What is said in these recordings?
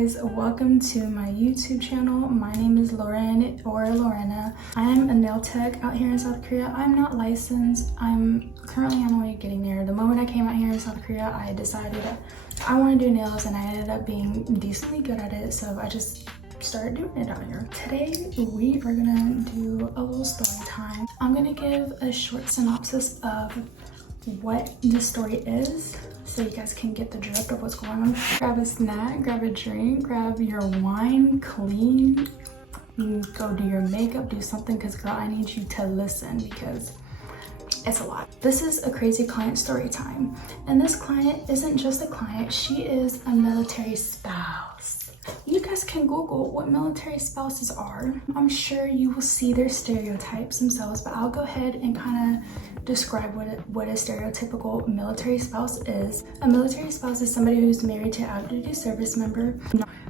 guys, welcome to my YouTube channel. My name is Lauren or Lorena. I am a nail tech out here in South Korea. I'm not licensed. I'm currently on my way getting there. The moment I came out here in South Korea, I decided I want to do nails and I ended up being decently good at it. So I just started doing it out here. Today we are gonna do a little story time. I'm gonna give a short synopsis of what this story is so you guys can get the drift of what's going on. Grab a snack, grab a drink, grab your wine, clean. You can go do your makeup, do something, because girl, I need you to listen because it's a lot. This is a crazy client story time. And this client isn't just a client, she is a military spouse. You guys can Google what military spouses are. I'm sure you will see their stereotypes themselves, but I'll go ahead and kind of describe what a stereotypical military spouse is. A military spouse is somebody who's married to an active duty service member.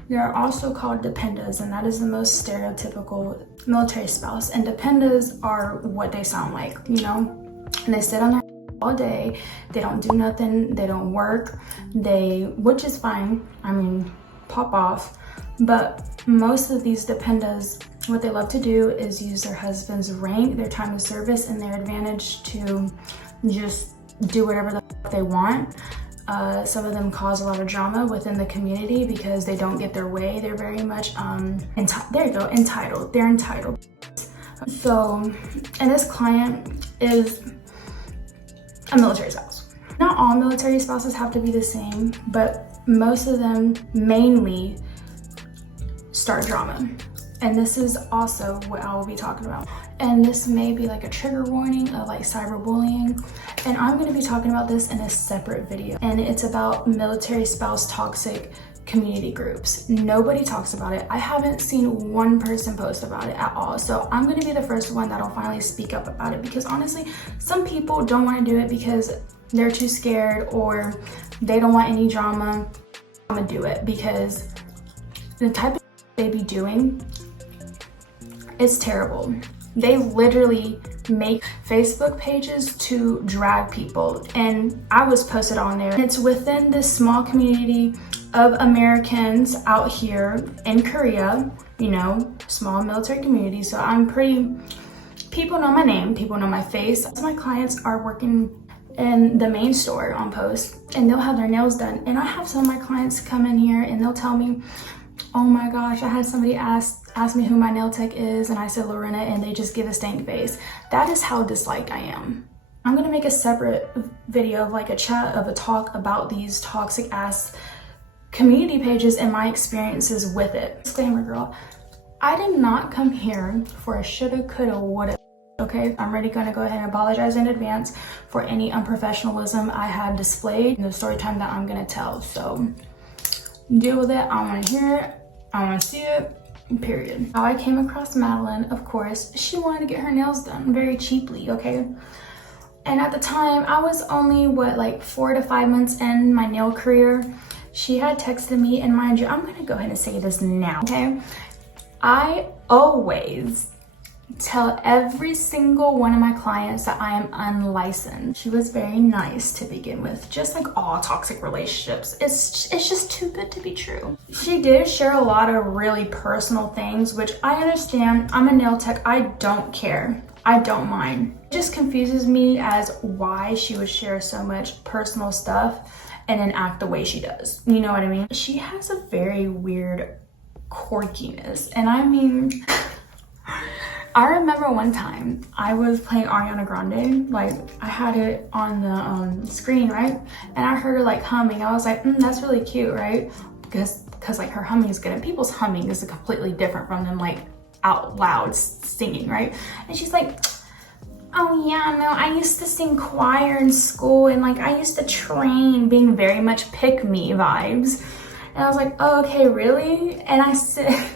They are also called dependas, and that is the most stereotypical military spouse. And dependas are what they sound like, you know? And they sit on their all day, they don't do nothing, they don't work, which is fine, I mean, pop off. But most of these dependas, what they love to do is use their husband's rank, their time of service, and their advantage to just do whatever the fuck they want. Some of them cause a lot of drama within the community because they don't get their way. They're very much entitled. They're entitled. So, and this client is a military spouse. Not all military spouses have to be the same, but most of them mainly start drama. And this is also what I will be talking about. And this may be like a trigger warning of like cyberbullying. And I'm gonna be talking about this in a separate video. And it's about military spouse toxic community groups. Nobody talks about it. I haven't seen one person post about it at all. So I'm gonna be the first one that'll finally speak up about it, because honestly, some people don't wanna do it because they're too scared or they don't want any drama. I'm gonna do it because the type of they be doing is terrible. They literally make Facebook pages to drag people, and I was posted on there. It's within this small community of Americans out here in Korea, you know, small military community. So people know my name, people know my face. My clients are working in the main store on post, and they'll have their nails done. And I have some of my clients come in here and they'll tell me, oh my gosh, I had somebody ask me who my nail tech is, and I said Lorena, and they just give a stank face. That is how disliked I am. I'm gonna make a separate video of like a chat of a talk about these toxic ass community pages and my experiences with it. Disclaimer, girl, I did not come here for a shoulda, coulda, woulda. Okay, I'm already gonna go ahead and apologize in advance for any unprofessionalism I have displayed in the story time that I'm gonna tell. So deal with it. I wanna hear it, I wanna see it, period. How I came across Madeline, of course, she wanted to get her nails done very cheaply, okay? And at the time, I was only, like 4 to 5 months in my nail career. She had texted me, and mind you, I'm gonna go ahead and say this now, okay? I always tell every single one of my clients that I am unlicensed. She was very nice to begin with, just like all toxic relationships. It's just too good to be true. She did share a lot of really personal things, which I understand. I'm a nail tech, I don't care. I don't mind. It just confuses me as why she would share so much personal stuff and then act the way she does. You know what I mean? She has a very weird quirkiness, and I mean, I remember one time I was playing Ariana Grande, like I had it on the screen, right? And I heard her like humming. I was like, that's really cute, right? Because like her humming is good, and people's humming is completely different from them like out loud singing, right? And she's like, oh yeah, no, I used to sing choir in school, and like I used to train, being very much pick me vibes. And I was like, oh, okay, really? And I said,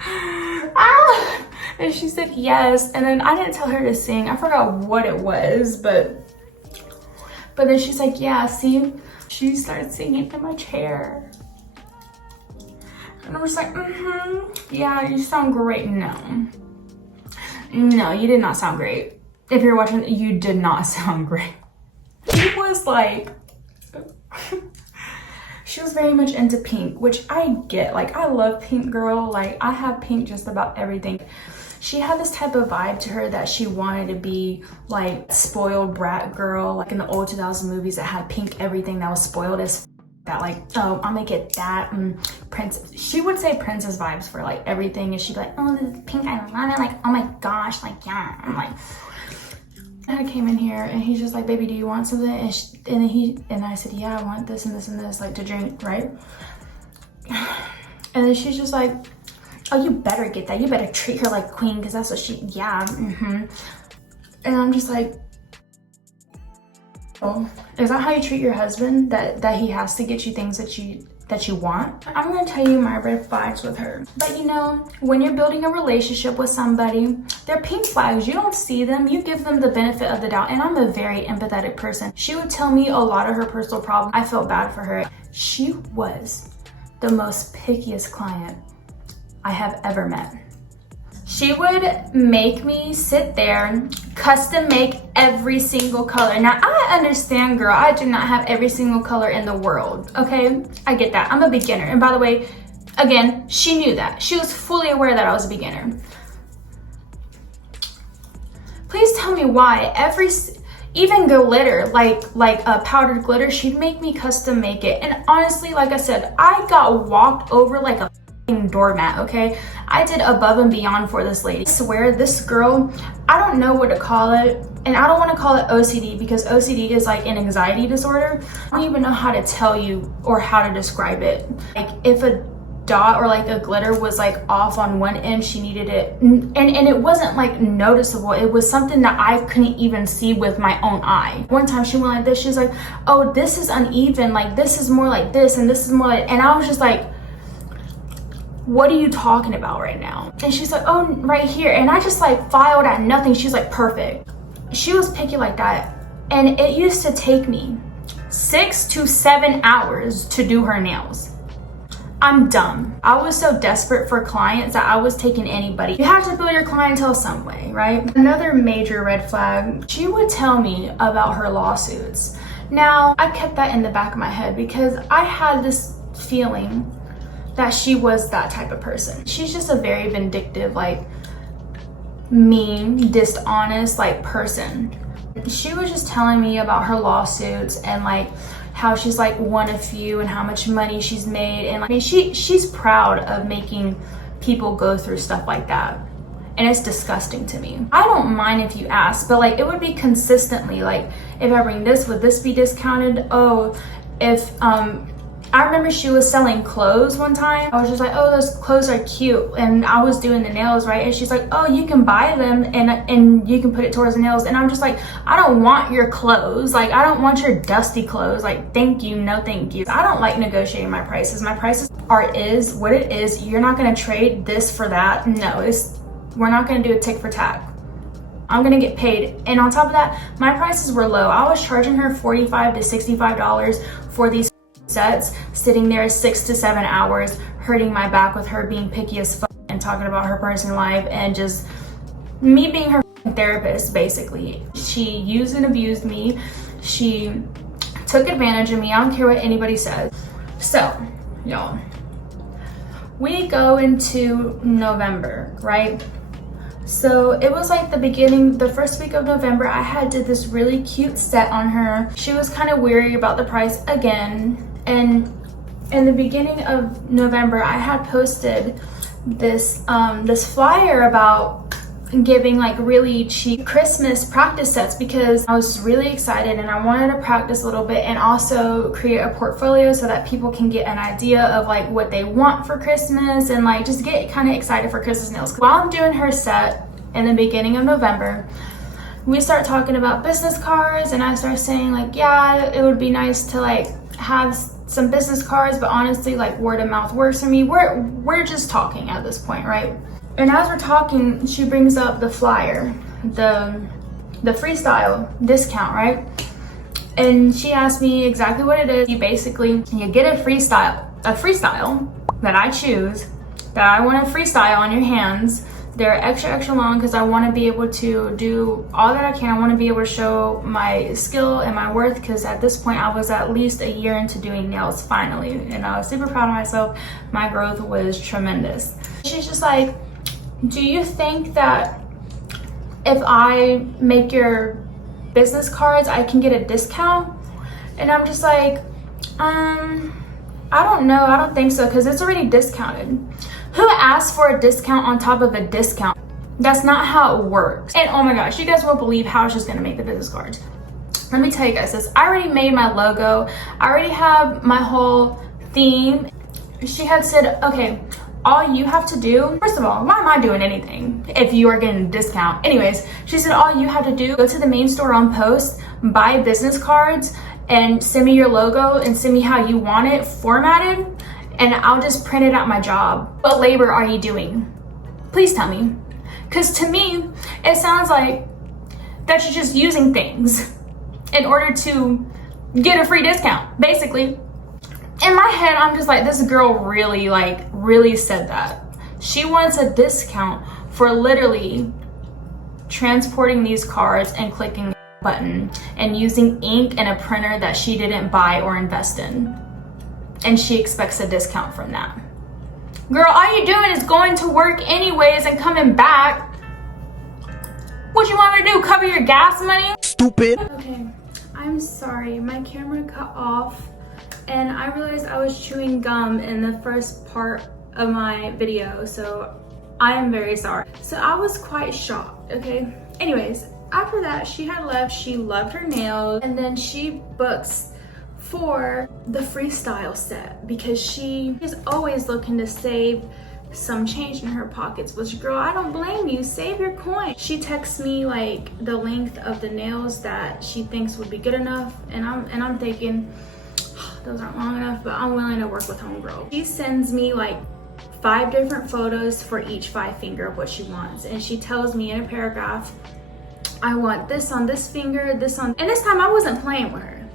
ah. And she said yes, and then I didn't tell her to sing. I forgot what it was, but then she's like, yeah, see? She started singing in my chair. And I was like, yeah, you sound great. No, you did not sound great. If you're watching, you did not sound great. It was like, she was very much into pink, which I get. Like, I love pink, girl. Like, I have pink just about everything. She had this type of vibe to her that she wanted to be like spoiled brat girl, like in the old 2000 movies that had pink everything, that was spoiled as that, like, oh, I'm gonna get that princess. She would say princess vibes for like everything, and she'd be like, oh, this is pink, I love it, like, oh my gosh, like, yeah. I'm like, I came in here and he's just like, baby, do you want something? And I said, yeah, I want this and this and this, like, to drink, right? And then she's just like, oh, you better get that. You better treat her like queen, because that's what she, yeah, And I'm just like, oh, is that how you treat your husband? That he has to get you things that you want? I'm gonna tell you my red flags with her. But you know, when you're building a relationship with somebody, they're pink flags. You don't see them, you give them the benefit of the doubt. And I'm a very empathetic person. She would tell me a lot of her personal problems. I felt bad for her. She was the most pickiest client I have ever met. She would make me sit there, custom make every single color. Now, I understand, girl, I do not have every single color in the world, okay? I get that. I'm a beginner. And by the way, again, she knew that. She was fully aware that I was a beginner. Please tell me why even glitter, like powdered glitter, she'd make me custom make it. And honestly, like I said, I got walked over like a doormat, okay? I did above and beyond for this lady. I swear, this girl, I don't know what to call it, and I don't want to call it OCD, because OCD is like an anxiety disorder. I don't even know how to tell you or how to describe it. Like, if a dot or like a glitter was like off on one end, she needed it, and it wasn't like noticeable. It was something that I couldn't even see with my own eye. One time she went like this, she's like, oh, this is uneven, like this is more like this and this is more like, and I was just like, what are you talking about right now? And she's like, oh, right here. And I just like filed at nothing. She's like, perfect. She was picky like that. And it used to take me 6 to 7 hours to do her nails. I'm dumb. I was so desperate for clients that I was taking anybody. You have to build your clientele some way, right? Another major red flag, she would tell me about her lawsuits. Now, I kept that in the back of my head because I had this feeling that she was that type of person. She's just a very vindictive, like mean, dishonest, like person. She was just telling me about her lawsuits and like how she's like one of few and how much money she's made. And like, I mean, she's proud of making people go through stuff like that. And it's disgusting to me. I don't mind if you ask, but like it would be consistently, like if I bring this, would this be discounted? Oh, if I remember she was selling clothes one time. I was just like, oh, those clothes are cute. And I was doing the nails, right? And she's like, oh, you can buy them and you can put it towards the nails. And I'm just like, I don't want your clothes. Like, I don't want your dusty clothes. Like, thank you, no thank you. I don't like negotiating my prices. My prices is what it is. You're not gonna trade this for that. No, we're not gonna do a tick for tack. I'm gonna get paid. And on top of that, my prices were low. I was charging her $45 to $65 for these sets, sitting there 6 to 7 hours, hurting my back with her being picky as fuck and talking about her personal life and just me being her therapist, basically. She used and abused me. She took advantage of me. I don't care what anybody says. So, y'all, we go into November, right? So it was like the first week of November, I did this really cute set on her. She was kind of weary about the price again. And in the beginning of November, I had posted this flyer about giving like really cheap Christmas practice sets because I was really excited and I wanted to practice a little bit and also create a portfolio so that people can get an idea of like what they want for Christmas and like just get kind of excited for Christmas nails. While I'm doing her set in the beginning of November, we start talking about business cards and I start saying like, yeah, it would be nice to like have some business cards, but honestly, like word of mouth works for me. We're just talking at this point, right? And as we're talking, she brings up the flyer, the freestyle discount, right? And she asked me exactly what it is. You get a freestyle that I choose, that I want to freestyle on your hands They're extra long because I want to be able to do all that I can. I want to be able to show my skill and my worth, because at this point I was at least a year into doing nails finally, and I was super proud of myself. My growth was tremendous. She's just like, do you think that if I make your business cards I can get a discount? And I'm just like, I don't know, I don't think so, because it's already discounted. Who asked for a discount on top of a discount? That's not how it works. And oh my gosh, you guys won't believe how she's gonna make the business cards. Let me tell you guys this. I already made my logo. I already have my whole theme. She had said, okay, all you have to do, first of all, why am I doing anything if you are getting a discount? Anyways, she said all you have to do, go to the main store on Post, buy business cards, and send me your logo and send me how you want it formatted, and I'll just print it at my job. What labor are you doing? Please tell me. Because to me, it sounds like that you're just using things in order to get a free discount, basically. In my head, I'm just like, this girl really said that. She wants a discount for literally transporting these cards and clicking the button and using ink and a printer that she didn't buy or invest in. And she expects a discount from that. Girl, all you're doing is going to work anyways and coming back. What you want me to do, cover your gas money? Stupid. Okay, I'm sorry, my camera cut off and I realized I was chewing gum in the first part of my video, so I am very sorry. So I was quite shocked, okay? Anyways, after that, she had left. She loved her nails, and then she books for the freestyle set because she is always looking to save some change in her pockets, which, girl, I don't blame you. Save your coin. She texts me like the length of the nails that she thinks would be good enough, and I'm thinking, those aren't long enough, but I'm willing to work with homegirl. She sends me like 5 different photos for each 5 finger of what she wants, and she tells me in a paragraph, I want this on this finger, this on, and this time I wasn't playing with her.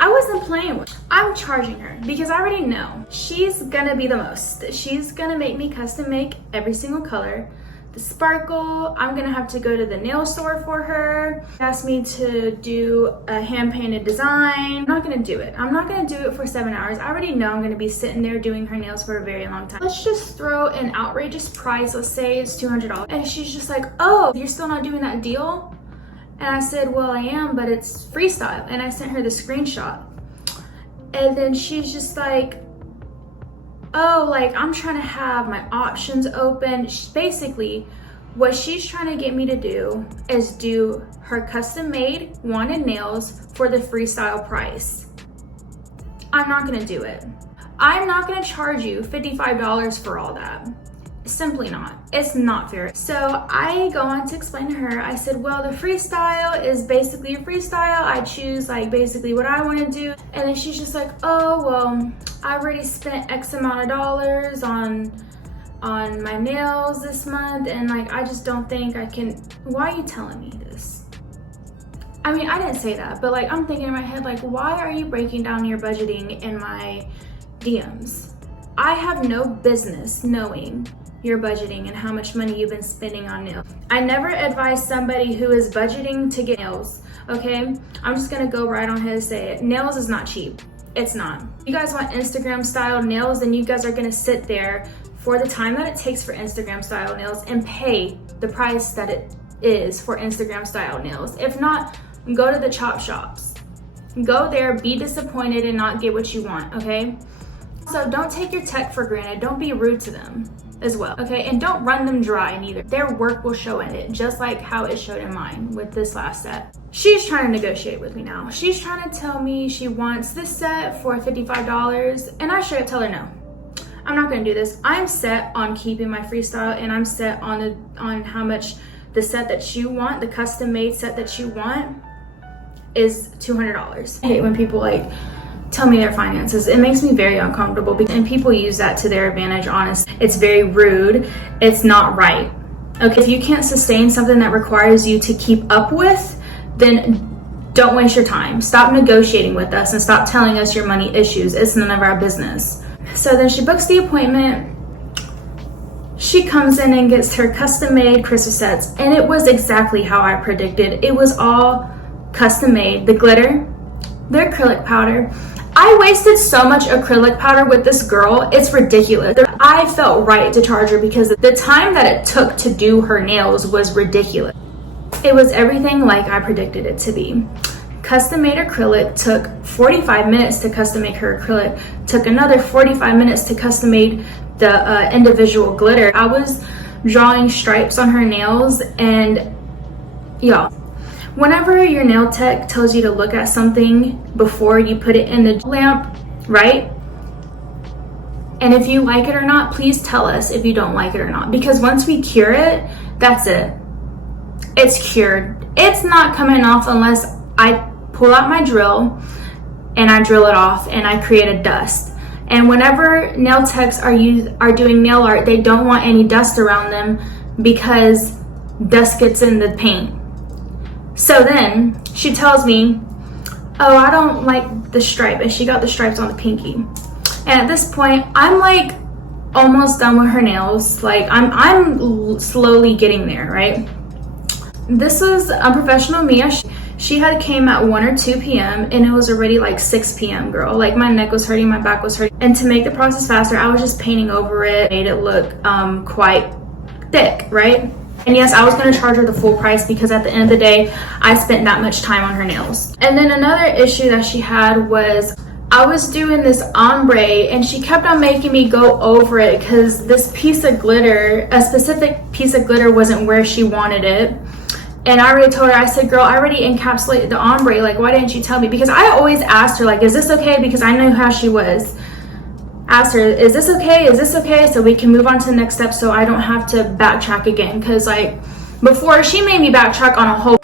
I wasn't playing with her. I'm charging her because I already know she's gonna be the most. She's gonna make me custom make every single color. The sparkle, I'm gonna have to go to the nail store for her. She asked me to do a hand-painted design. I'm not gonna do it. I'm not gonna do it for 7 hours. I already know I'm gonna be sitting there doing her nails for a very long time. Let's just throw an outrageous price. Let's say it's $200. And she's just like, oh, you're still not doing that deal? And I said, well, I am, but it's freestyle. And I sent her the screenshot. And then she's just like, oh, like, I'm trying to have my options open. Basically, what she's trying to get me to do is do her custom made wanted nails for the freestyle price. I'm not gonna do it. I'm not gonna charge you $55 for all that. Simply not. It's not fair. So I go on to explain to her, I said, well, the freestyle is basically a freestyle. I choose like basically what I want to do. And then she's just like, oh, well, I already spent X amount of dollars on my nails this month, and like I just don't think I can. Why are you telling me this? I mean, I didn't say that, but like I'm thinking in my head, like, why are you breaking down your budgeting in my DMs? I have no business knowing your budgeting and how much money you've been spending on nails. I never advise somebody who is budgeting to get nails, okay? I'm just gonna go right on ahead and say it. Nails is not cheap. It's not. If you guys want Instagram style nails, then you guys are gonna sit there for the time that it takes for Instagram style nails and pay the price that it is for Instagram style nails. If not, go to the chop shops. Go there, be disappointed and not get what you want, okay? So don't take your tech for granted. Don't be rude to them as well, okay? And don't run them dry neither. Their work will show in it, just like how it showed in mine with this last set. She's trying to negotiate with me now. She's trying to tell me she wants this set for $55, and I straight up tell her no. I'm not gonna do this. I'm set on keeping my freestyle, and I'm set on how much the set that you want, the custom made set that you want, is $200. I hate when people like tell me their finances. It makes me very uncomfortable, and people use that to their advantage, honestly. It's very rude. It's not right. Okay, if you can't sustain something that requires you to keep up with, then don't waste your time. Stop negotiating with us and stop telling us your money issues. It's none of our business. So then she books the appointment. She comes in and gets her custom made crystal sets, and it was exactly how I predicted. It was all custom made. The glitter, the acrylic powder. I wasted so much acrylic powder with this girl, it's ridiculous. I felt right to charge her because the time that it took to do her nails was ridiculous. It was everything like I predicted it to be. Custom made acrylic took 45 minutes to custom make her acrylic, took another 45 minutes to custom make the individual glitter. I was drawing stripes on her nails, and y'all, whenever your nail tech tells you to look at something before you put it in the lamp, right? And if you like it or not, please tell us if you don't like it or not, because once we cure it, that's it. It's cured. It's not coming off unless I pull out my drill and I drill it off and I create a dust. And whenever nail techs are doing nail art, they don't want any dust around them because dust gets in the paint. So then she tells me, oh, I don't like the stripe, and she got the stripes on the pinky. And at this point, I'm like almost done with her nails. Like I'm slowly getting there, right? This was unprofessional Mia. She had came at 1 or 2 p.m. and it was already like 6 p.m. girl. Like my neck was hurting, my back was hurting. And to make the process faster, I was just painting over it, made it look quite thick, right? And yes, I was gonna charge her the full price because at the end of the day, I spent that much time on her nails. And then another issue that she had was I was doing this ombre and she kept on making me go over it because this piece of glitter, a specific piece of glitter wasn't where she wanted it. And I already told her, I said, girl, I already encapsulated the ombre. Like, why didn't you tell me? Because I always asked her, like, is this okay? Because I knew how she was. Asked her, is this okay? Is this okay? So we can move on to the next step so I don't have to backtrack again. Because, like, before she made me backtrack on a whole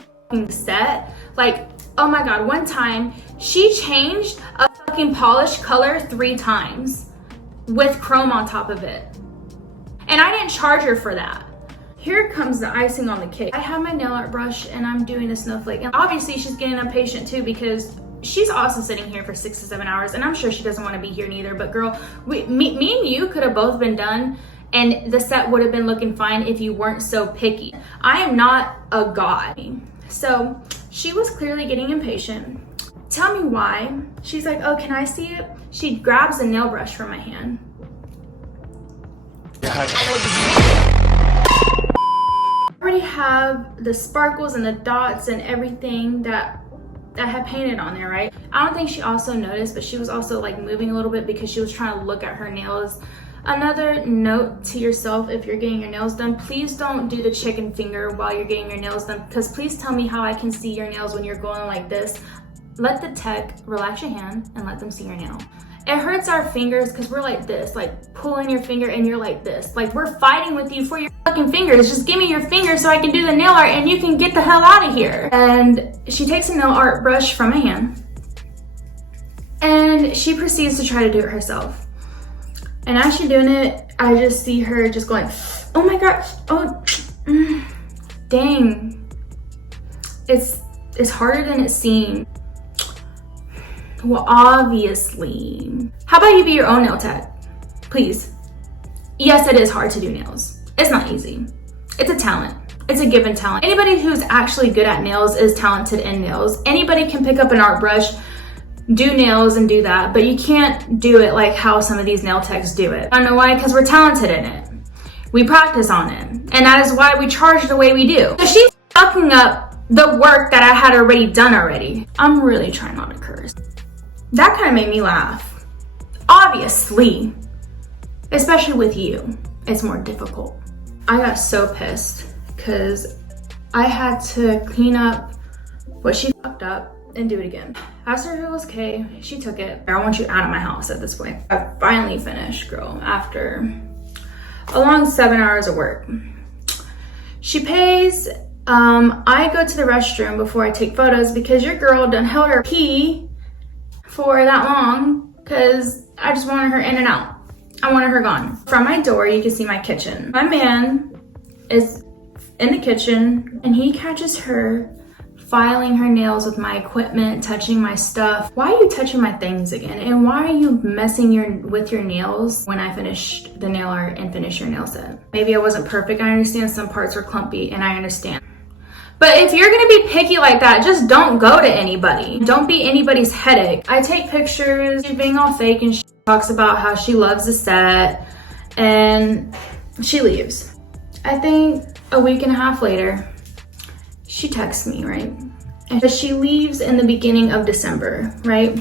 set. Like, oh my God, one time she changed a fucking polished color 3 times with chrome on top of it. And I didn't charge her for that. Here comes the icing on the cake. I have my nail art brush and I'm doing a snowflake. And obviously she's getting impatient too because she's also sitting here for 6 to 7 hours and I'm sure she doesn't want to be here neither. But girl, me and you could have both been done and the set would have been looking fine if you weren't so picky. I am not a god. So she was clearly getting impatient. Tell me why. She's like, oh, can I see it? She grabs a nail brush from my hand. I already have the sparkles and the dots and everything that I had painted on there, right? I don't think she also noticed, but she was also like moving a little bit because she was trying to look at her nails. Another note to yourself, if you're getting your nails done, please don't do the chicken finger while you're getting your nails done, because please tell me how I can see your nails when you're going like this. Let the tech relax your hand and let them see your nail. It hurts our fingers because we're like this, like pulling your finger and you're like this. Like we're fighting with you for your fucking fingers. Just give me your finger so I can do the nail art and you can get the hell out of here. And she takes a nail art brush from my hand and she proceeds to try to do it herself. And as she's doing it, I just see her just going, oh my gosh, oh, dang. It's harder than it seems. Well, obviously. How about you be your own nail tech? Please. Yes, it is hard to do nails. It's not easy. It's a talent. It's a given talent. Anybody who's actually good at nails is talented in nails. Anybody can pick up an art brush, do nails and do that, but you can't do it like how some of these nail techs do it. I don't know why, because we're talented in it. We practice on it. And that is why we charge the way we do. So she's fucking up the work that I had already done already. I'm really trying not to curse. That kind of made me laugh. Obviously, especially with you, it's more difficult. I got so pissed because I had to clean up what she fucked up and do it again. Asked her if it was okay, she took it. I want you out of my house at this point. I finally finished, girl, after a long 7 hours of work. She pays, I go to the restroom before I take photos because your girl done held her pee for that long because I just wanted her in and out. I wanted her gone. From my door, you can see my kitchen. My man is in the kitchen and he catches her filing her nails with my equipment, touching my stuff. Why are you touching my things again? And why are you messing with your nails when I finished the nail art and finished your nail set? Maybe I wasn't perfect. I understand some parts were clumpy, and I understand. But if you're gonna be picky like that, just don't go to anybody. Don't be anybody's headache. I take pictures, she's being all fake, and she talks about how she loves the set, and she leaves. I think a week and a half later, she texts me, right? And she leaves in the beginning of December, right?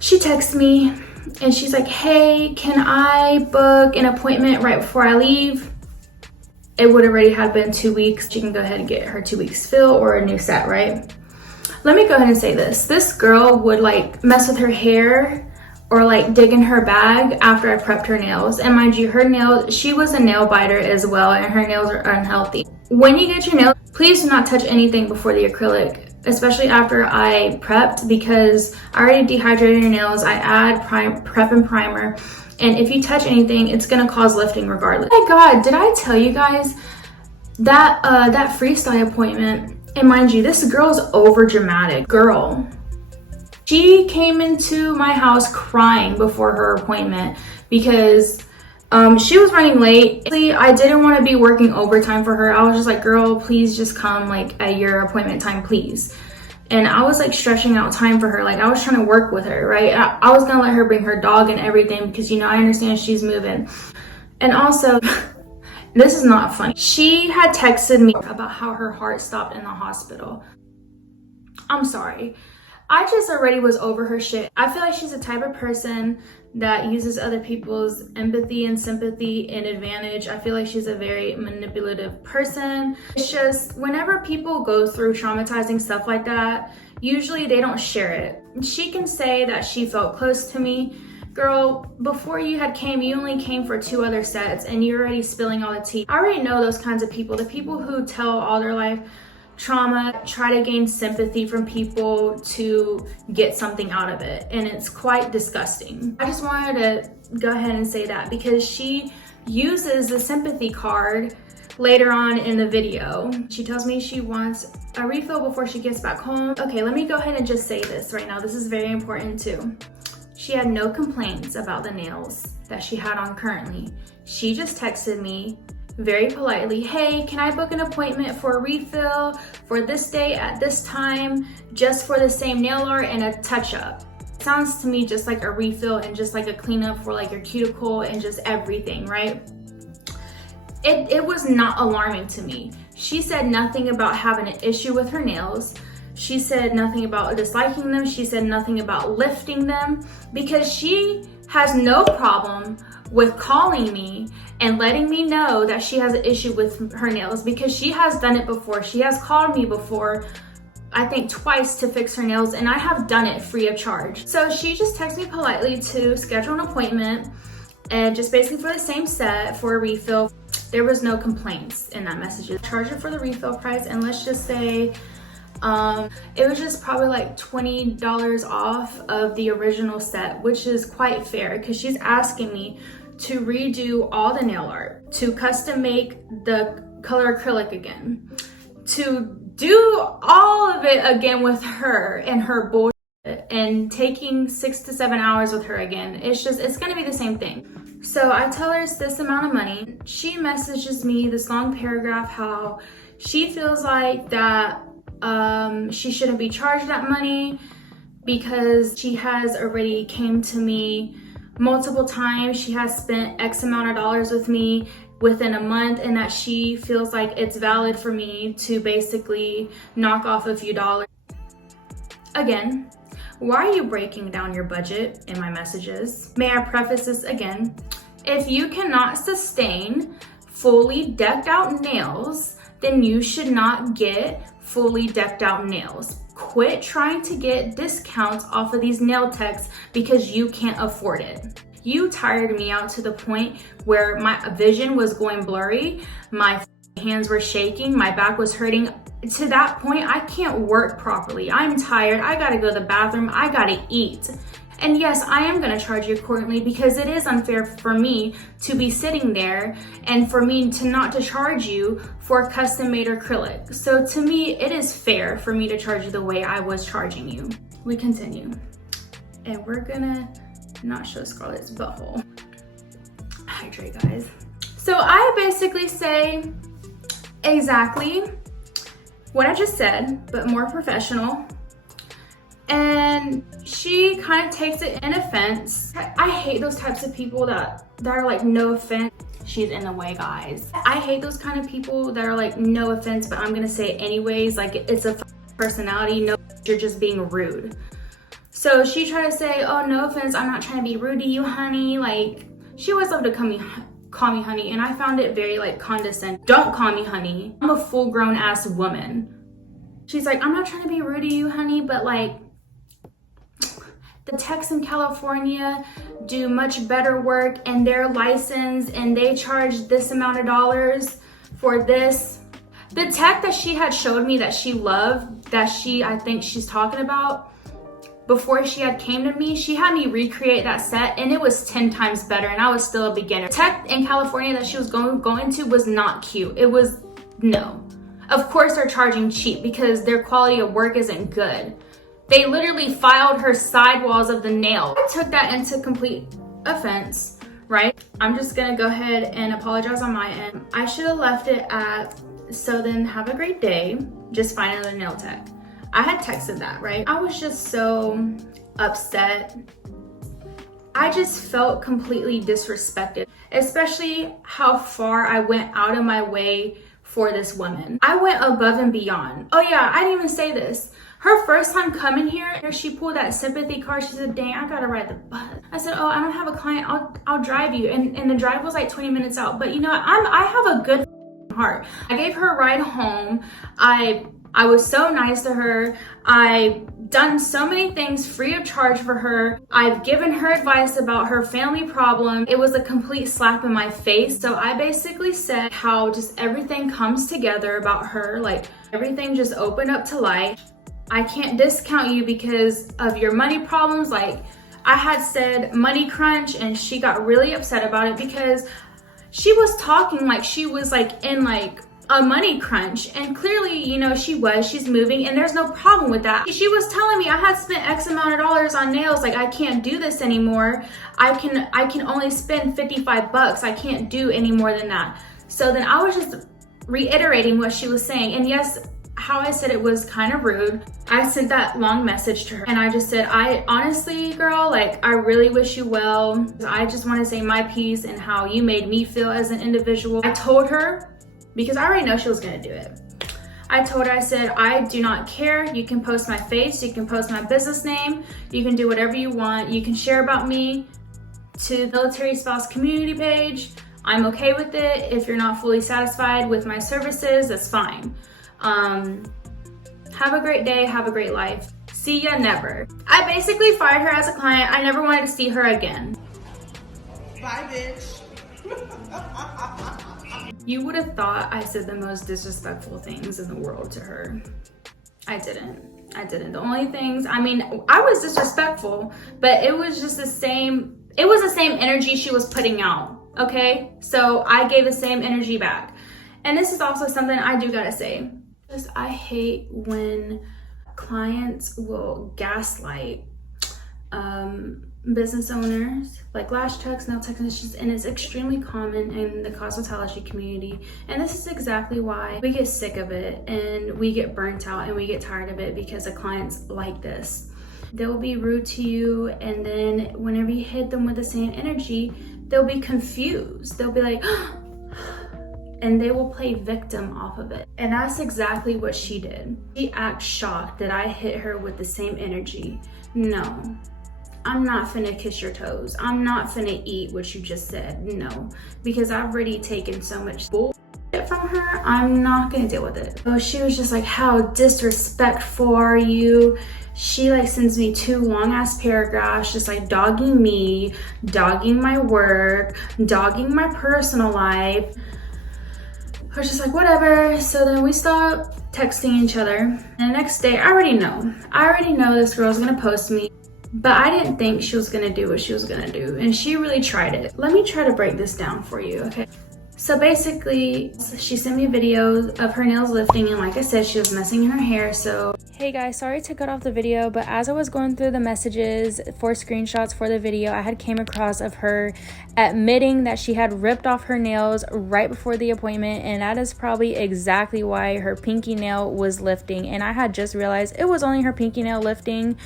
She texts me and she's like, hey, can I book an appointment right before I leave? It would already have been 2 weeks. She can go ahead and get her 2 weeks fill or a new set, right? Let me go ahead and say this. This girl would like mess with her hair or like dig in her bag after I prepped her nails. And mind you, her nails, she was a nail biter as well, and her nails are unhealthy. When you get your nails, please do not touch anything before the acrylic, especially after I prepped, because I already dehydrated your nails. I add prep and primer. And if you touch anything, it's gonna cause lifting regardless. Oh my God, did I tell you guys that that freestyle appointment, and mind you, this girl's over dramatic. Girl, she came into my house crying before her appointment because she was running late. I didn't want to be working overtime for her. I was just like, girl, please just come like at your appointment time, please. And I was like stretching out time for her. Like I was trying to work with her, right? I was gonna let her bring her dog and everything because, you know, I understand she's moving. And also, this is not funny. She had texted me about how her heart stopped in the hospital. I'm sorry. I just already was over her shit. I feel like she's the type of person that uses other people's empathy and sympathy in advantage. I feel like she's a very manipulative person. It's just whenever people go through traumatizing stuff like that, usually they don't share it. She can say that she felt close to me. Girl, before you had came, you only came for 2 other sets and you're already spilling all the tea. I already know those kinds of people, the people who tell all their life trauma, try to gain sympathy from people to get something out of it, and it's quite disgusting. I just wanted to go ahead and say that because she uses the sympathy card later on in the video. She tells me she wants a refill before she gets back home. Okay, let me go ahead and just say this right now. This is very important too. She had no complaints about the nails that she had on currently. She just texted me very politely, hey, can I book an appointment for a refill for this day at this time, just for the same nail art and a touch-up? Sounds to me just like a refill and just like a cleanup for like your cuticle and just everything, right? It was not alarming to me. She said nothing about having an issue with her nails. She said nothing about disliking them. She said nothing about lifting them, because she has no problem with calling me and letting me know that she has an issue with her nails, because she has done it before. She has called me before, I think twice, to fix her nails, and I have done it free of charge. So she just texted me politely to schedule an appointment, and just basically for the same set for a refill. There was no complaints in that message. Charge her for the refill price, and let's just say it was just probably like $20 off of the original set, which is quite fair because she's asking me to redo all the nail art, to custom make the color acrylic again, to do all of it again with her and her bullshit, and taking 6 to 7 hours with her again. It's gonna be the same thing. So I tell her it's this amount of money. She messages me this long paragraph how she feels like that she shouldn't be charged that money because she has already came to me multiple times. She has spent X amount of dollars with me within a month, and that she feels like it's valid for me to basically knock off a few dollars. Again, why are you breaking down your budget in my messages? May I preface this again? If you cannot sustain fully decked out nails, then you should not get fully decked out nails. Quit trying to get discounts off of these nail techs because you can't afford it. You tired me out to the point where my vision was going blurry, my hands were shaking, my back was hurting. To that point, I can't work properly. I'm tired, I gotta go to the bathroom, I gotta eat. And yes, I am gonna charge you accordingly because it is unfair for me to be sitting there and for me to not to charge you for custom made acrylic. So to me, it is fair for me to charge you the way I was charging you. We continue. And we're gonna not show Scarlett's butthole. Hydrate, guys. So I basically say exactly what I just said, but more professional. And she kind of takes it in offense. I hate those types of people that are like, no offense. She's in the way, guys. I hate those kind of people that are like, no offense, but I'm gonna say it anyways. Like, it's a personality. No, you're just being rude. So she tried to say, oh, no offense, I'm not trying to be rude to you, honey. Like, she always loved to call me honey, and I found it very like condescending. Don't call me honey. I'm a full-grown ass woman. She's like, I'm not trying to be rude to you, honey, but like, the techs in California do much better work and they're licensed and they charge this amount of dollars for this. The tech that she had showed me that she loved, that I think she's talking about, before she had came to me, she had me recreate that set and it was 10 times better and I was still a beginner. Tech in California that she was going to was not cute. It was, no. Of course they're charging cheap because their quality of work isn't good. They literally filed her sidewalls of the nail. I took that into complete offense, right? I'm just gonna go ahead and apologize on my end. I should have left it at, so then have a great day, just find another nail tech. I had texted that, right? I was just so upset. I just felt completely disrespected, especially how far I went out of my way for this woman. I went above and beyond. Oh yeah, I didn't even say this. Her first time coming here, she pulled that sympathy card. She said, dang, I gotta ride the bus. I said, oh, I don't have a client, I'll drive you. And the drive was like 20 minutes out. But you know, I have a good heart. I gave her a ride home. I was so nice to her. I've done so many things free of charge for her. I've given her advice about her family problem. It was a complete slap in my face. So I basically said how just everything comes together about her. Like, everything just opened up to light. I can't discount you because of your money problems. Like, I had said money crunch and she got really upset about it because she was talking like she was like in like a money crunch, and clearly, you know, she's moving and there's no problem with that. She was telling me I had spent X amount of dollars on nails, like I can't do this anymore. I can only spend 55 bucks. I can't do any more than that. So then I was just reiterating what she was saying, and yes, how I said it was kind of rude. I sent that long message to her and I just said, I honestly, girl, like, I really wish you well. I just want to say my piece and how you made me feel as an individual. I told her, because I already know she was gonna do it. I told her, I said, I do not care. You can post my face, you can post my business name, you can do whatever you want. You can share about me to the military spouse community page. I'm okay with it. If you're not fully satisfied with my services, that's fine. Have a great day, have a great life. See ya never. I basically fired her as a client. I never wanted to see her again. Bye, bitch. You would have thought I said the most disrespectful things in the world to her. I didn't. The only things, I mean, I was disrespectful, but it was just the same energy she was putting out, okay? So I gave the same energy back. And this is also something I do gotta say. I hate when clients will gaslight business owners, like lash techs, nail technicians, and it's extremely common in the cosmetology community. And this is exactly why we get sick of it and we get burnt out and we get tired of it, because the clients like this. They'll be rude to you, and then whenever you hit them with the same energy, they'll be confused. They'll be like, and they will play victim off of it. And that's exactly what she did. She acts shocked that I hit her with the same energy. No, I'm not finna kiss your toes. I'm not finna eat what you just said, no. Because I've already taken so much bullshit from her, I'm not gonna deal with it. So she was just like, how disrespectful are you? She like sends me 2 long ass paragraphs, just like dogging me, dogging my work, dogging my personal life. I was just like, whatever. So then we stopped texting each other. And the next day, I already know this girl's gonna post me. But I didn't think she was gonna do what she was gonna do, and she really tried it. Let me try to break this down for you, okay? So basically, she sent me videos of her nails lifting, and like I said, she was messing her hair, so. Hey guys, sorry to cut off the video, but as I was going through the messages for screenshots for the video, I had came across of her admitting that she had ripped off her nails right before the appointment, and that is probably exactly why her pinky nail was lifting. And I had just realized it was only her pinky nail lifting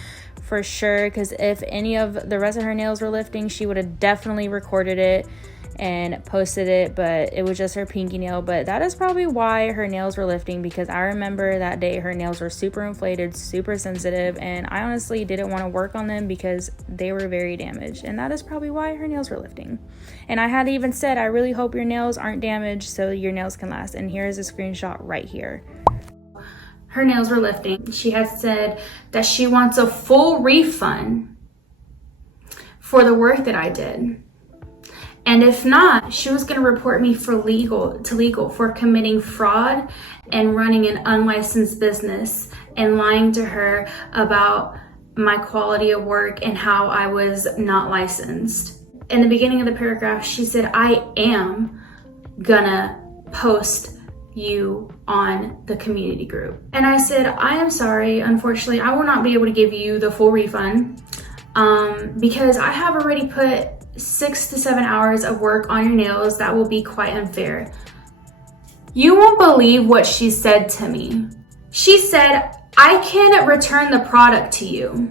for sure, because if any of the rest of her nails were lifting, she would have definitely recorded it and posted it, but it was just her pinky nail. But that is probably why her nails were lifting, because I remember that day her nails were super inflated, super sensitive, and I honestly didn't want to work on them because they were very damaged, and that is probably why her nails were lifting. And I had even said, I really hope your nails aren't damaged so your nails can last, and here's a screenshot right here. Her nails were lifting. She had said that she wants a full refund for the work that I did. And if not, she was going to report me for legal for committing fraud and running an unlicensed business and lying to her about my quality of work and how I was not licensed. In the beginning of the paragraph, she said, I am gonna post you on the community group. And I said, I am sorry, unfortunately, I will not be able to give you the full refund because I have already put 6 to 7 hours of work on your nails. That will be quite unfair. You won't believe what she said to me. She said, I can return the product to you.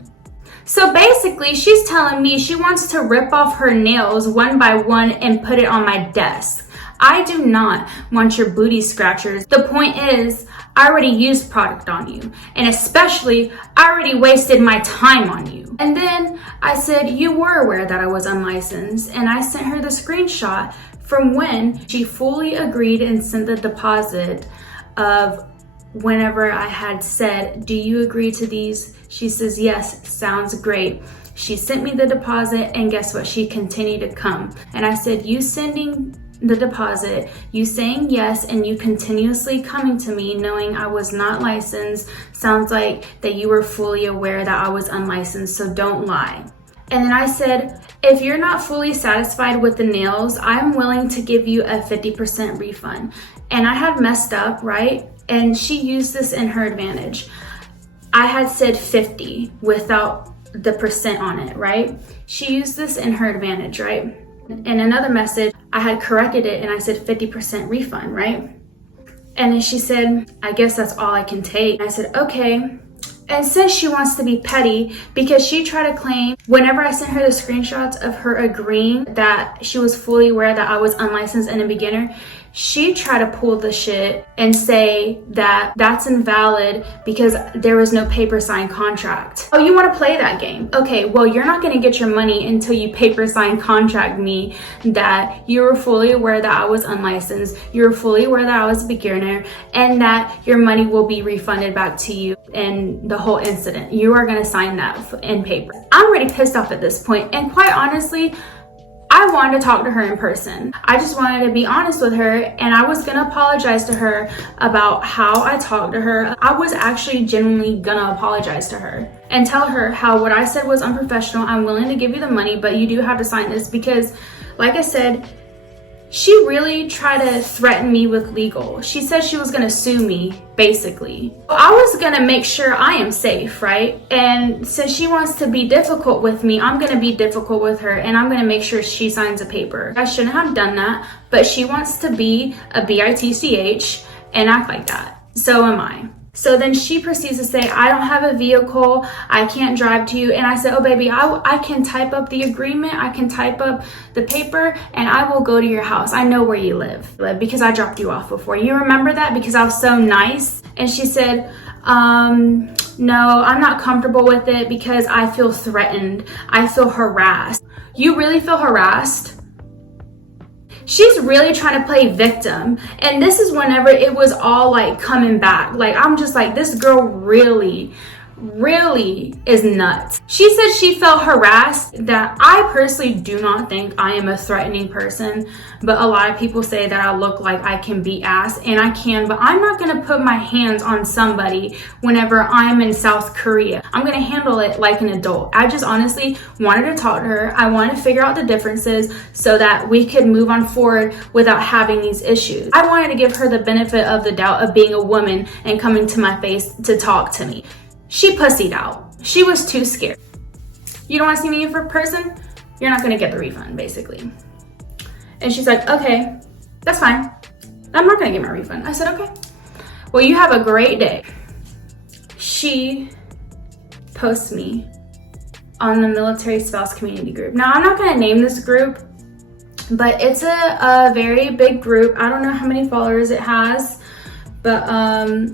So basically, she's telling me she wants to rip off her nails one by one and put it on my desk. I do not want your booty scratchers. The point is, I already used product on you, and especially I already wasted my time on you. And then I said, you were aware that I was unlicensed, and I sent her the screenshot from when she fully agreed and sent the deposit of whenever I had said, do you agree to these? She says, yes, sounds great. She sent me the deposit, and guess what? She continued to come. And I said, you sending the deposit, you saying yes, and you continuously coming to me knowing I was not licensed, sounds like that you were fully aware that I was unlicensed, so don't lie. And then I said, if you're not fully satisfied with the nails, I'm willing to give you a 50% refund. And I had messed up, right? And she used this in her advantage. I had said 50 without the percent on it, right? She used this in her advantage, right? In another message, I had corrected it and I said 50% refund, right? And then she said, I guess that's all I can take. I said, okay. And since she wants to be petty, because she tried to claim, whenever I sent her the screenshots of her agreeing that she was fully aware that I was unlicensed and a beginner, she tried to pull the shit and say that that's invalid because there was no paper signed contract. Oh, you want to play that game? Okay, well, you're not going to get your money until you paper sign contract me that you were fully aware that I was unlicensed, you were fully aware that I was a beginner, and that your money will be refunded back to you in the whole incident. You are going to sign that in paper. I'm already pissed off at this point, and quite honestly, I wanted to talk to her in person. I just wanted to be honest with her, and I was gonna apologize to her about how I talked to her. I was actually genuinely gonna apologize to her and tell her how what I said was unprofessional. I'm willing to give you the money, but you do have to sign this because, like I said, she really tried to threaten me with legal. She said she was gonna sue me, basically. I was gonna make sure I am safe, right? And since she wants to be difficult with me, I'm gonna be difficult with her, and I'm gonna make sure she signs a paper. I shouldn't have done that, but she wants to be a bitch and act like that. So am I. So then she proceeds to say, I don't have a vehicle, I can't drive to you. And I said, oh baby, I can type up the agreement, I can type up the paper, and I will go to your house. I know where you live because I dropped you off before. You remember that because I was so nice? And she said, no, I'm not comfortable with it because I feel threatened. I feel harassed. You really feel harassed? She's really trying to play victim. And this is whenever it was all like coming back. Like, I'm just like, this girl really really is nuts. She said she felt harassed. That I personally do not think I am a threatening person, but a lot of people say that I look like I can beat ass, and I can, but I'm not gonna put my hands on somebody whenever I'm in South Korea. I'm gonna handle it like an adult. I just honestly wanted to talk to her. I wanted to figure out the differences so that we could move on forward without having these issues. I wanted to give her the benefit of the doubt of being a woman and coming to my face to talk to me. She pussied out. She was too scared. You don't want to see me in person? You're not going to get the refund, basically. And she's like, okay, that's fine. I'm not going to get my refund. I said, okay. Well, you have a great day. She posts me on the military spouse community group. Now, I'm not going to name this group, but it's a very big group. I don't know how many followers it has, but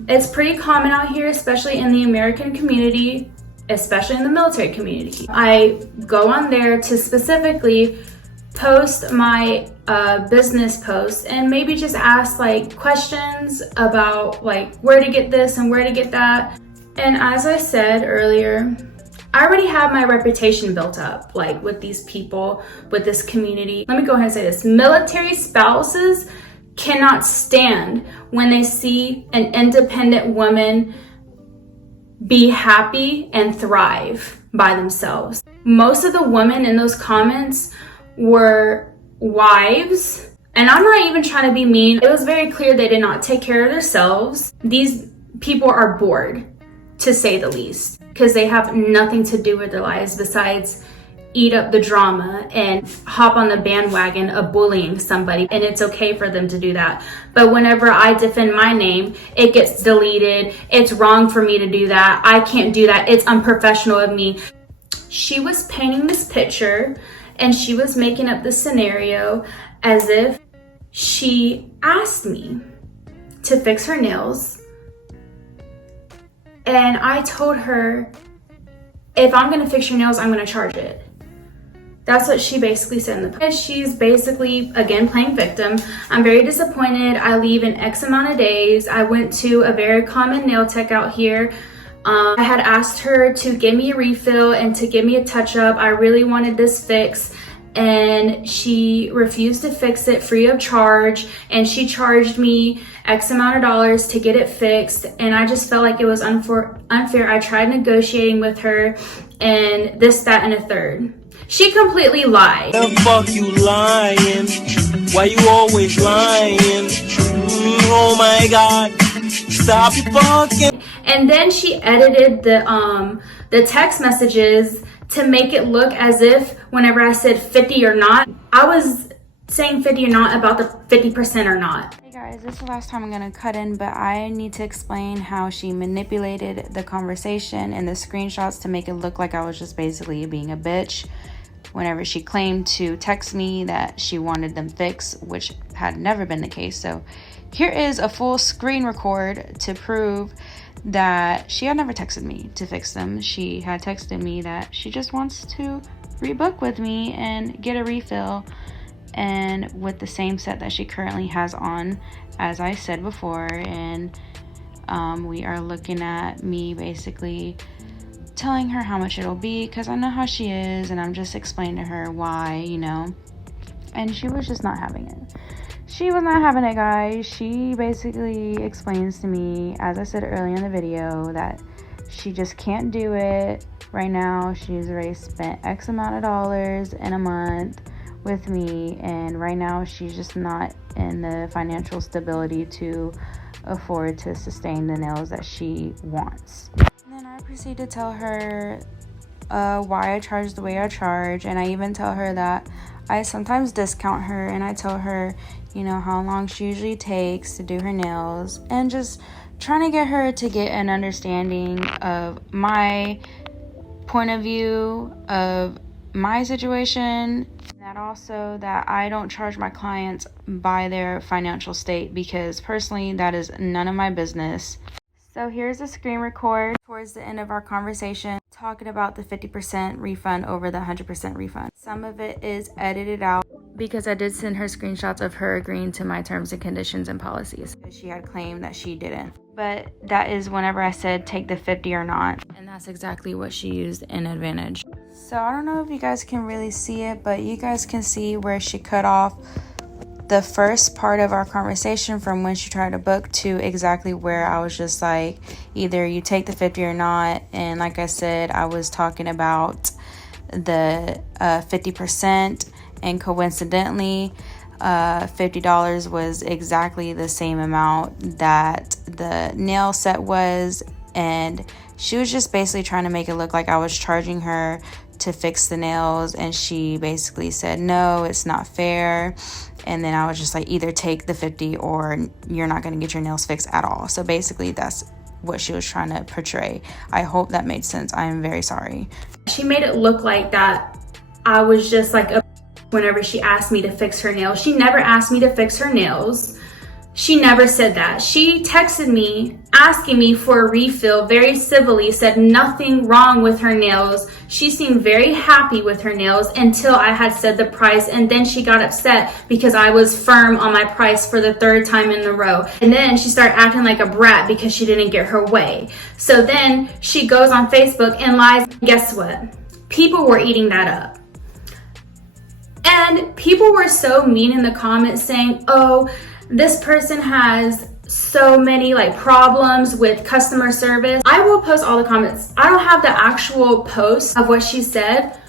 it's pretty common out here, especially in the American community, especially in the military community. I go on there to specifically post my business posts and maybe just ask like questions about like where to get this and where to get that. And as I said earlier, I already have my reputation built up, like with these people, with this community. Let me go ahead and say this. Military spouses cannot stand when they see an independent woman be happy and thrive by themselves. Most of the women in those comments were wives, and I'm not even trying to be mean. It was very clear they did not take care of themselves. These people are bored, to say the least, because they have nothing to do with their lives besides eat up the drama and hop on the bandwagon of bullying somebody, and it's okay for them to do that. But whenever I defend my name, it gets deleted. It's wrong for me to do that. I can't do that. It's unprofessional of me. She was painting this picture and she was making up this scenario as if she asked me to fix her nails, and I told her, if I'm gonna fix your nails, I'm gonna charge it. That's what she basically said in the post. She's basically, again, playing victim. I'm very disappointed. I leave in X amount of days. I went to a very common nail tech out here. I had asked her to give me a refill and to give me a touch-up. I really wanted this fixed, and she refused to fix it free of charge, and she charged me X amount of dollars to get it fixed, and I just felt like it was unfair. I tried negotiating with her, and this, that, and a third. She completely lied. The fuck you lying? Why you always lying? Oh my god, stop fucking. And then she edited the text messages to make it look as if whenever I said 50 or not, I was saying 50 or not about the 50% or not. Hey guys, this is the last time I'm gonna cut in, but I need to explain how she manipulated the conversation and the screenshots to make it look like I was just basically being a bitch whenever she claimed to text me that she wanted them fixed, which had never been the case. So here is a full screen record to prove that she had never texted me to fix them. She had texted me that she just wants to rebook with me and get a refill, and with the same set that she currently has on, as I said before. And we are looking at me basically telling her how much it'll be, because I know how she is, and I'm just explaining to her why, you know. And she was just not having it. She was not having it, guys. She basically explains to me, as I said earlier in the video, that she just can't do it right now. She's already spent X amount of dollars in a month with me, and right now she's just not in the financial stability to afford to sustain the nails that she wants. And then I proceed to tell her why I charge the way I charge, and I even tell her that I sometimes discount her, and I tell her, you know, how long she usually takes to do her nails, and just trying to get her to get an understanding of my point of view of my situation, and that also that I don't charge my clients by their financial state, because personally that is none of my business. So here's a screen record towards the end of our conversation talking about the 50% refund over the 100% refund. Some of it is edited out because I did send her screenshots of her agreeing to my terms and conditions and policies. She had claimed that she didn't. But that is whenever I said take the 50 or not. And that's exactly what she used in advantage. So I don't know if you guys can really see it, but you guys can see where she cut off the first part of our conversation from when she tried to book to exactly where I was just like, either you take the 50 or not. And like I said, I was talking about the 50%, and coincidentally, $50 was exactly the same amount that the nail set was, and she was just basically trying to make it look like I was charging her to fix the nails, and she basically said no, it's not fair. And then I was just like, either take the 50 or you're not going to get your nails fixed at all. So basically that's what she was trying to portray. I hope that made sense. I am very sorry. She made it look like that I was just like a whenever she asked me to fix her nails. She never asked me to fix her nails. She never said that. She texted me asking me for a refill very civilly, said nothing wrong with her nails. She seemed very happy with her nails until I had said the price, and then she got upset because I was firm on my price for the third time in a row. And then she started acting like a brat because she didn't get her way. So then she goes on Facebook and lies. Guess what? People were eating that up. And people were so mean in the comments saying, oh, this person has so many like problems with customer service. I will post all the comments. I don't have the actual post of what she said.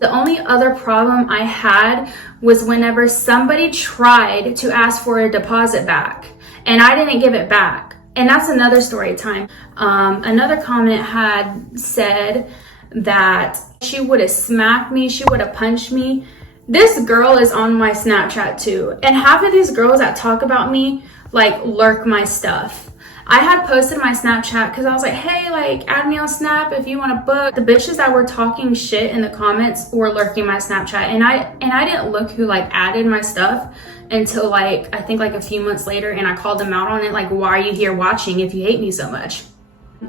The only other problem I had was whenever somebody tried to ask for a deposit back and I didn't give it back. And that's another story time. Another comment had said that she would have smacked me, she would have punched me. This girl is on my Snapchat too. And half of these girls that talk about me like lurk my stuff. I had posted my Snapchat because I was like, hey, like add me on Snap if you want to book. The bitches that were talking shit in the comments were lurking my Snapchat. And I didn't look who like added my stuff until like, I think like a few months later, and I called them out on it. Like, why are you here watching if you hate me so much?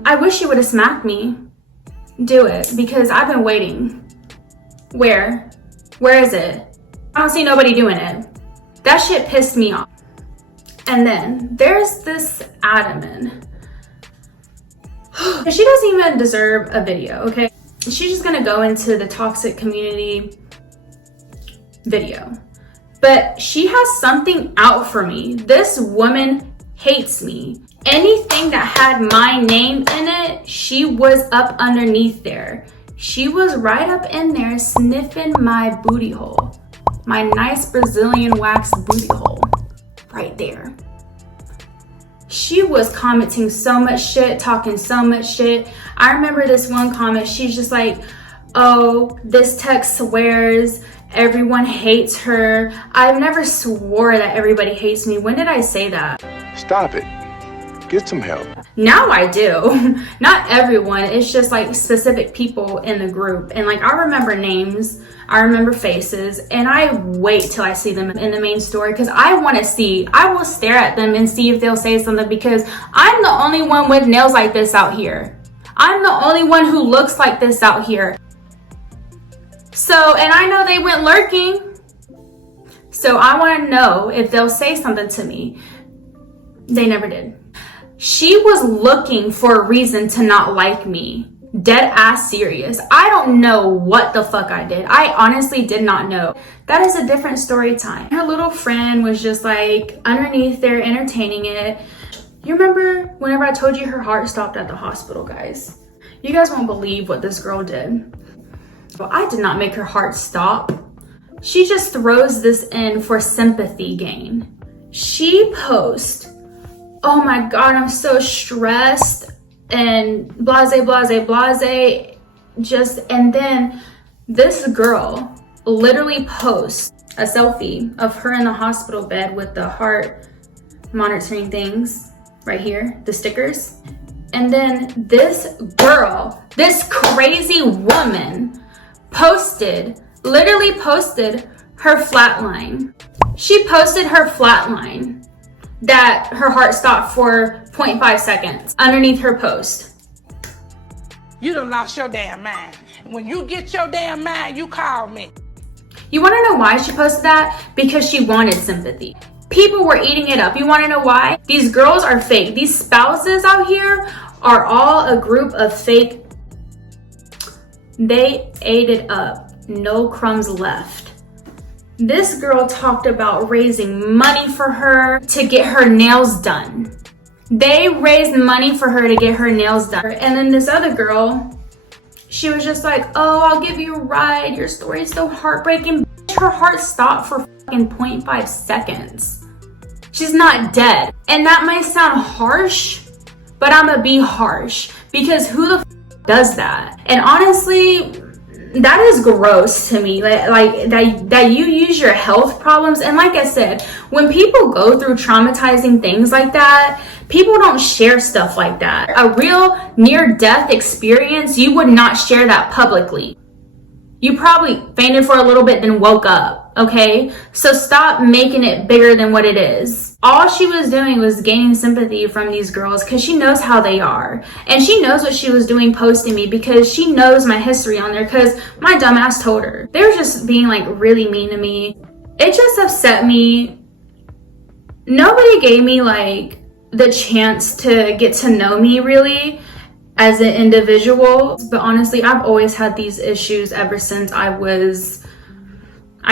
I wish you would have smacked me. Do it, because I've been waiting. Where is it? I don't see nobody doing it. That shit pissed me off. And then there's this admin. She doesn't even deserve a video, okay? She's just gonna go into the toxic community video. But she has something out for me. This woman hates me. Anything that had my name in it, she was up underneath there. She was right up in there sniffing my booty hole. My nice Brazilian wax booty hole. Right there. She was commenting so much shit, talking so much shit. I remember this one comment, she's just like, oh, this text swears, everyone hates her. I've never swore that everybody hates me. When did I say that? Stop it. Get some help. Now I do. Not everyone, it's just like specific people in the group. And like I remember names, I remember faces, and I wait till I see them in the main story because I want to see. I will stare at them and see if they'll say something because I'm the only one with nails like this out here. I'm the only one who looks like this out here. So, and I know they went lurking. So I want to know if they'll say something to me. They never did. She was looking for a reason to not like me. Dead ass serious. I don't know what the fuck I did. I honestly did not know. That is a different story time. Her little friend was just like underneath there entertaining it. You remember whenever I told you her heart stopped at the hospital, guys? You guys won't believe what this girl did. Well, I did not make her heart stop. She just throws this in for sympathy gain. She posts, oh my God, I'm so stressed and blase. And then this girl literally posts a selfie of her in the hospital bed with the heart monitoring things right here, the stickers. And then this girl, this crazy woman literally posted her flatline. She posted her flatline that her heart stopped for 0.5 seconds underneath her post. You done lost your damn mind. When you get your damn mind, you call me. You want to know why she posted that? Because she wanted sympathy. People were eating it up. You want to know why? These girls are fake. These spouses out here are all a group of fake. They ate it up. No crumbs left. This girl talked about raising money for her to get her nails done. They raised money for her to get her nails done. And then this other girl, she was just like, oh, I'll give you a ride. Your story's so heartbreaking. Her heart stopped for fucking 0.5 seconds. She's not dead. And that might sound harsh, but I'm gonna be harsh because who the does that? And honestly, that is gross to me. Like that you use your health problems. And like I said, when people go through traumatizing things like that, people don't share stuff like that. A real near-death experience, you would not share that publicly. You probably fainted for a little bit, then woke up, okay? So stop making it bigger than what it is. All she was doing was gaining sympathy from these girls because she knows how they are. And she knows what she was doing posting me because she knows my history on there because my dumbass told her. They were just being like really mean to me. It just upset me. Nobody gave me like the chance to get to know me really as an individual. But honestly, I've always had these issues ever since I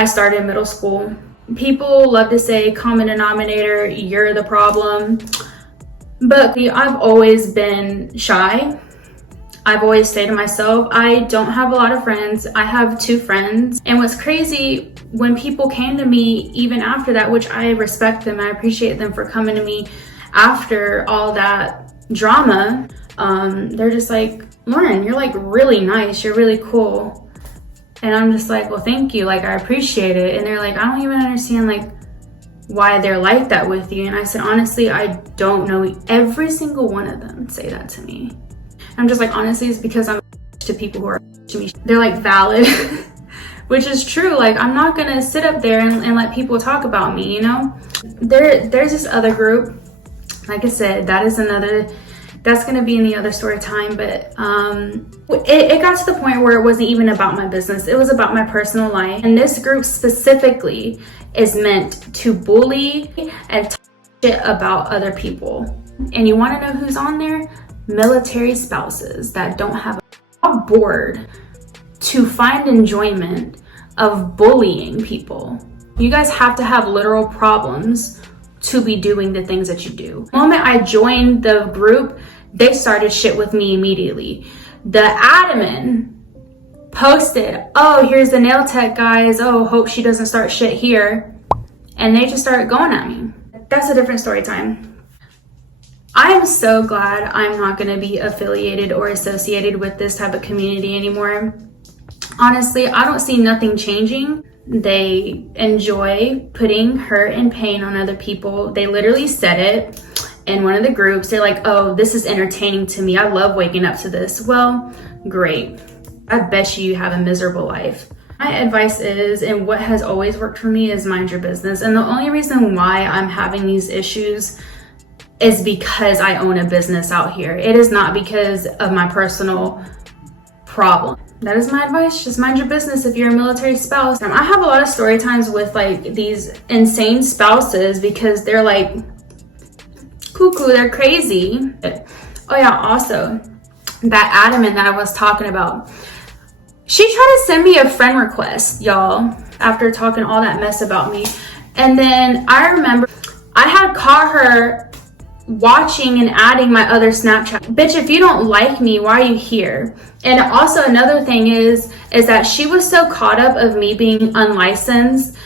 started middle school. People love to say common denominator, you're the problem. But I've always been shy. I've always stayed to myself. I don't have a lot of friends. I have 2 friends. And what's crazy, when people came to me even after that, which I respect them, I appreciate them for coming to me after all that drama, they're just like, Lauren, you're like really nice. You're really cool. And I'm just like, well, thank you. Like, I appreciate it. And they're like, I don't even understand like why they're like that with you. And I said, honestly, I don't know. Every single one of them say that to me. I'm just like, honestly, it's because I'm to people who are to me. They're like valid, which is true. Like, I'm not gonna sit up there and let people talk about me, you know? There's this other group. Like I said, that's gonna be in the other story time, but it got to the point where it wasn't even about my business. It was about my personal life. And this group specifically is meant to bully and talk shit about other people. And you wanna know who's on there? Military spouses that don't have a board to find enjoyment of bullying people. You guys have to have literal problems to be doing the things that you do. The moment I joined the group, they started shit with me immediately. The admin posted, oh, here's the nail tech guys. Oh, hope she doesn't start shit here. And they just started going at me. That's a different story time. I am so glad I'm not gonna be affiliated or associated with this type of community anymore. Honestly, I don't see nothing changing. They enjoy putting hurt and pain on other people. They literally said it in one of the groups. They're like, oh, this is entertaining to me. I love waking up to this. Well, great. I bet you have a miserable life. My advice is, and what has always worked for me, is mind your business. And the only reason why I'm having these issues is because I own a business out here. It is not because of my personal problem. That is my advice. Just mind your business if you're a military spouse. I have a lot of story times with like these insane spouses because they're like cuckoo, they're crazy. Oh yeah, also that admin that I was talking about, she tried to send me a friend request, y'all, after talking all that mess about me. And then I remember I had caught her watching and adding my other Snapchat. Bitch, if you don't like me, why are you here? And also another thing is that she was so caught up of me being unlicensed.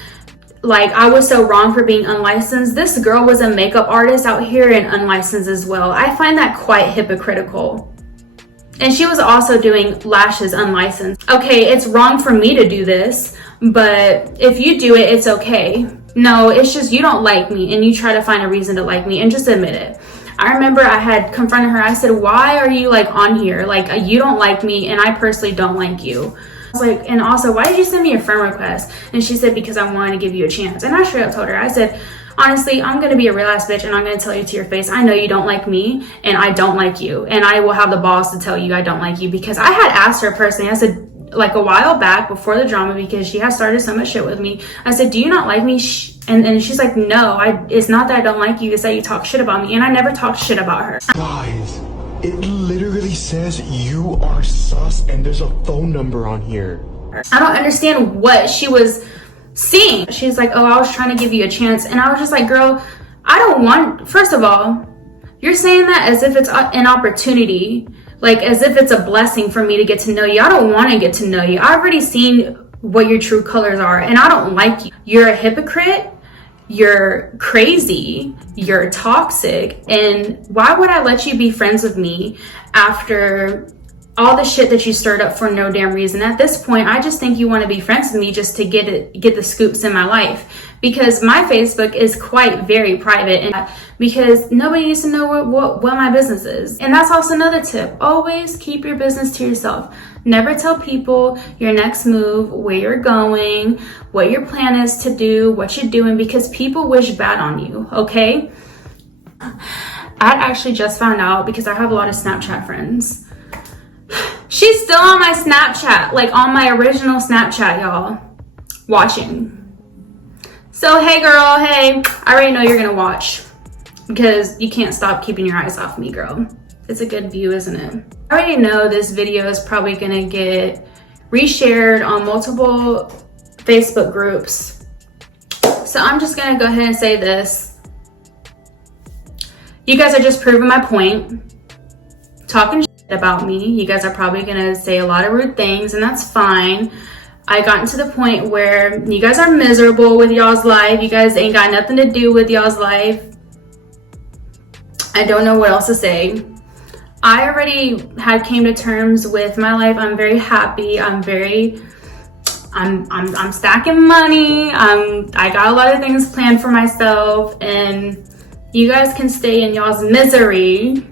Like, I was so wrong for being unlicensed. This girl was a makeup artist out here and unlicensed as well. I find that quite hypocritical. And she was also doing lashes unlicensed. Okay, it's wrong for me to do this, but if you do it, it's okay. No, it's just you don't like me and you try to find a reason to like me, and just admit it. I remember I had confronted her. I said, why are you like on here? Like, you don't like me and I personally don't like you. I was like, and also, why did you send me a friend request? And she said, because I wanted to give you a chance. And I straight up told her, I said, honestly, I'm gonna be a real ass bitch and I'm gonna tell you to your face, I know you don't like me and I don't like you. And I will have the balls to tell you I don't like you, because I had asked her personally, I said, like a while back before the drama, because she has started so much shit with me. I said, do you not like me? And she's like, no, it's not that I don't like you, it's that you talk shit about me. And I never talked shit about her. Guys, it literally says you are sus and there's a phone number on here. I don't understand what she was seeing. She's like, oh, I was trying to give you a chance. And I was just like, girl, I don't want, first of all, you're saying that as if it's an opportunity, like as if it's a blessing for me to get to know you. I don't want to get to know you. I've already seen what your true colors are, and I don't like you. You're a hypocrite. You're crazy. You're toxic. And why would I let you be friends with me after all the shit that you stirred up for no damn reason? At this point, I just think you want to be friends with me just to get the scoops in my life, because my Facebook is quite very private, and because nobody needs to know what my business is. And that's also another tip. Always keep your business to yourself. Never tell people your next move, where you're going, what your plan is to do, what you're doing, because people wish bad on you, okay? I actually just found out, because I have a lot of Snapchat friends. She's still on my Snapchat, like on my original Snapchat, y'all, watching. So, hey girl, hey, I already know you're gonna watch, because you can't stop keeping your eyes off me, girl. It's a good view, isn't it? I already know this video is probably gonna get reshared on multiple Facebook groups. So I'm just gonna go ahead and say this. You guys are just proving my point. Talking shit about me. You guys are probably gonna say a lot of rude things, and that's fine. I gotten to the point where you guys are miserable with y'all's life. You guys ain't got nothing to do with y'all's life. I don't know what else to say. I already came to terms with my life. I'm very happy. I'm stacking money. I got a lot of things planned for myself, and you guys can stay in y'all's misery.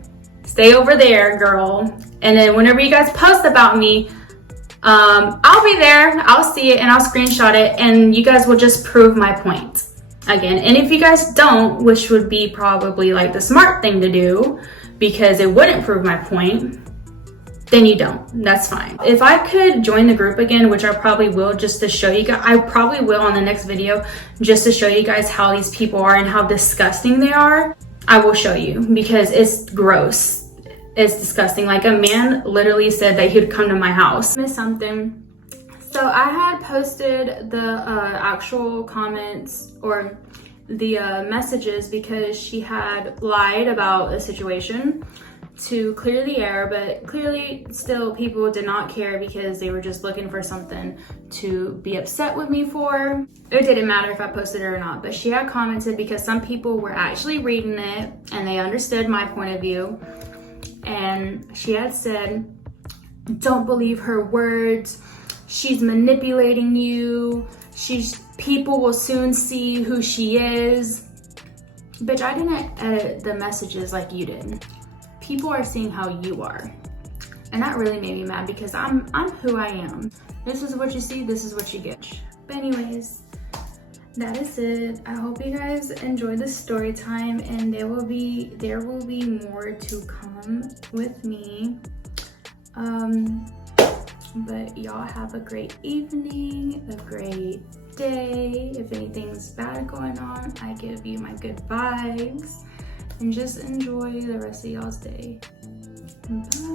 Stay over there, girl. And then whenever you guys post about me, I'll be there, I'll see it, and I'll screenshot it, and you guys will just prove my point again. And if you guys don't, which would be probably like the smart thing to do, because it wouldn't prove my point, then you don't. That's fine. If I could join the group again, which I probably will, just to show you guys, I probably will on the next video, just to show you guys how these people are and how disgusting they are, I will show you, because it's gross. It's disgusting. Like, a man literally said that he would come to my house. I missed something. So I had posted the actual comments, or the messages, because she had lied about a situation to clear the air, but clearly still people did not care, because they were just looking for something to be upset with me for. It didn't matter if I posted it or not, but she had commented, because some people were actually reading it and they understood my point of view. And she had said, don't believe her words. She's manipulating you. People will soon see who she is. Bitch, I didn't edit the messages like you did. People are seeing how you are. And that really made me mad, because I'm who I am. This is what you see, this is what you get. But anyways, that is it. I hope you guys enjoyed this story time, and there will be more to come with me. But y'all have a great evening, a great day. If anything's bad going on, I give you my good vibes, and just enjoy the rest of y'all's day. Bye.